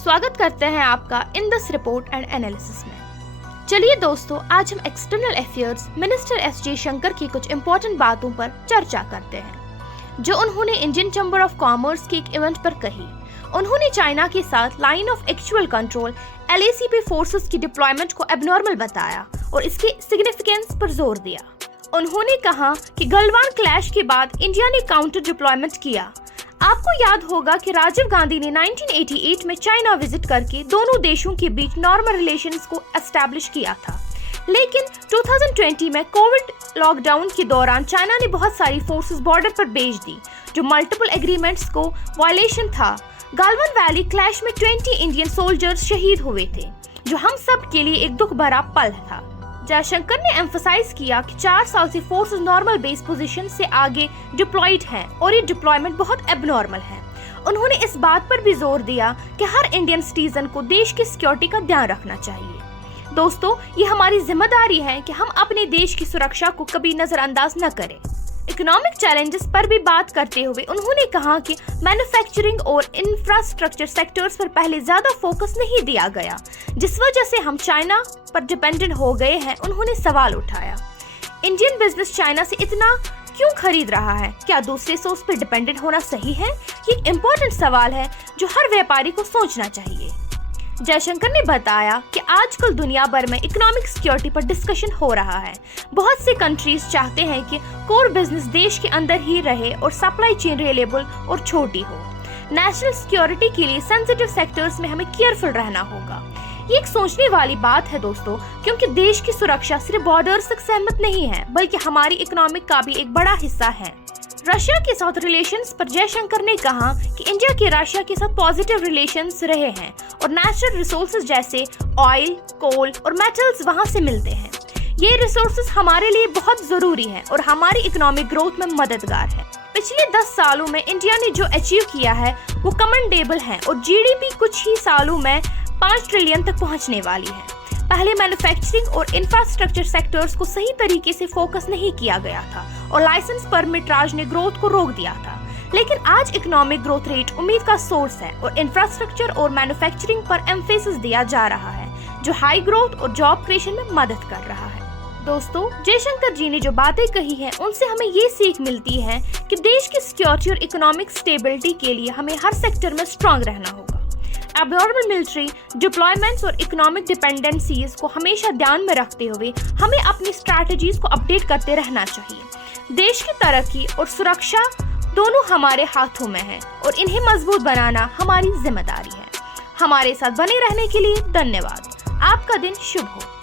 स्वागत करते हैं आपका in this report and analysis में। चलिए दोस्तों, आज हम external affairs minister S Jaishankar की कुछ इंपॉर्टेंट बातों पर चर्चा करते हैं जो उन्होंने इंडियन चैम्बर ऑफ कॉमर्स के एक इवेंट पर कही। उन्होंने चाइना के साथ line of actual control LACP forces की डिप्लॉयमेंट को एबनॉर्मल बताया और इसके सिग्निफिकेंस पर जोर दिया। उन्होंने कहा कि गलवान क्लैश के बाद इंडिया ने काउंटर डिप्लॉयमेंट किया। आपको याद होगा कि राजीव गांधी ने 1988 में चाइना विजिट करके दोनों देशों के बीच नॉर्मल रिलेशंस को एस्टैब्लिश किया था, लेकिन 2020 में कोविड लॉकडाउन के दौरान चाइना ने बहुत सारी फोर्सेस बॉर्डर पर भेज दी, जो मल्टीपल एग्रीमेंट्स को वायलेशन था। गालवान वैली क्लैश में 20 इंडियन सोल्जर्स शहीद हुए थे, जो हम सब के लिए एक दुख भरा पल था। जयशंकर ने एम्फसाइज किया कि 4 साल से फोर्सेस नॉर्मल बेस पोजीशन से आगे डिप्लॉयड हैं और ये डिप्लॉयमेंट बहुत एबनॉर्मल है। उन्होंने इस बात पर भी जोर दिया कि हर इंडियन सिटीजन को देश की सिक्योरिटी का ध्यान रखना चाहिए। दोस्तों, ये हमारी जिम्मेदारी है कि हम अपने देश की सुरक्षा को कभी नजरअंदाज न करें। इकोनॉमिक चैलेंजेस पर भी बात करते हुए उन्होंने कहा कि मैन्युफैक्चरिंग और इंफ्रास्ट्रक्चर सेक्टर्स पर पहले ज्यादा फोकस नहीं दिया गया, जिस वजह से हम चाइना पर डिपेंडेंट हो गए हैं। उन्होंने सवाल उठाया, इंडियन बिजनेस चाइना से इतना क्यों खरीद रहा है? क्या दूसरे सोर्स पर डिपेंडेंट होना सही है? ये एक इम्पोर्टेंट सवाल है जो हर व्यापारी को सोचना चाहिए। जयशंकर ने बताया कि आजकल दुनिया भर में इकोनॉमिक सिक्योरिटी पर डिस्कशन हो रहा है। बहुत से कंट्रीज चाहते हैं कि कोर बिजनेस देश के अंदर ही रहे और सप्लाई चेन रिलायबल और छोटी हो। नेशनल सिक्योरिटी के लिए सेंसिटिव सेक्टर्स में हमें केयरफुल रहना होगा। ये एक सोचने वाली बात है दोस्तों, क्योंकि देश की सुरक्षा सिर्फ बॉर्डर्स तक सीमित नहीं है, बल्कि हमारी इकोनॉमिक का भी एक बड़ा हिस्सा है। रशिया के साथ रिलेशंस पर जयशंकर ने कहा कि इंडिया के रशिया के साथ पॉजिटिव रिलेशंस रहे हैं और नेचुरल रिसोर्सेज जैसे ऑयल, कोल और मेटल्स वहां से मिलते हैं। ये रिसोर्सेज हमारे लिए बहुत जरूरी हैं और हमारी इकोनॉमिक ग्रोथ में मददगार है। पिछले 10 सालों में इंडिया ने जो अचीव किया है वो कमेंडेबल है और GDP कुछ ही सालों में 5 ट्रिलियन तक पहुंचने वाली है। पहले मैन्युफैक्चरिंग और इंफ्रास्ट्रक्चर सेक्टर्स को सही तरीके से फोकस नहीं किया गया था और लाइसेंस परमिट राज ने ग्रोथ को रोक दिया था, लेकिन आज इकोनॉमिक ग्रोथ रेट उम्मीद का सोर्स है और इंफ्रास्ट्रक्चर और मैन्युफैक्चरिंग पर एम्फेसिस दिया जा रहा है, जो हाई ग्रोथ और जॉब क्रिएशन में मदद कर रहा है। दोस्तों, जयशंकर जी ने जो बातें कही हैं उनसे हमें ये सीख मिलती है कि देश की सिक्योरिटी और इकोनॉमिक स्टेबिलिटी के लिए हमें हर सेक्टर में स्ट्रांग रहना होगा। एबनॉर्मल मिलिट्री डिप्लॉयमेंट्स और इकोनॉमिक डिपेंडेंसीज को हमेशा ध्यान में रखते हुए हमें अपनी स्ट्रैटेजीज को अपडेट करते रहना चाहिए। देश की तरक्की और सुरक्षा दोनों हमारे हाथों में है और इन्हें मजबूत बनाना हमारी जिम्मेदारी है। हमारे साथ बने रहने के लिए धन्यवाद। आपका दिन शुभ हो।